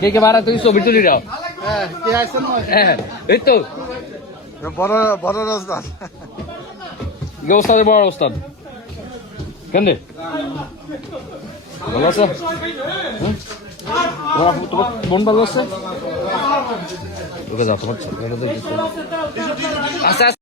কে কে বাড়া তুই ছবি তুলি দাও এই তো বড় বড় রাজদার ওস্তাদের বড় ওস্তাদ কেন ভালো আছে তোমার মন ভালো আছে ওকে যাও তোমার আচ্ছা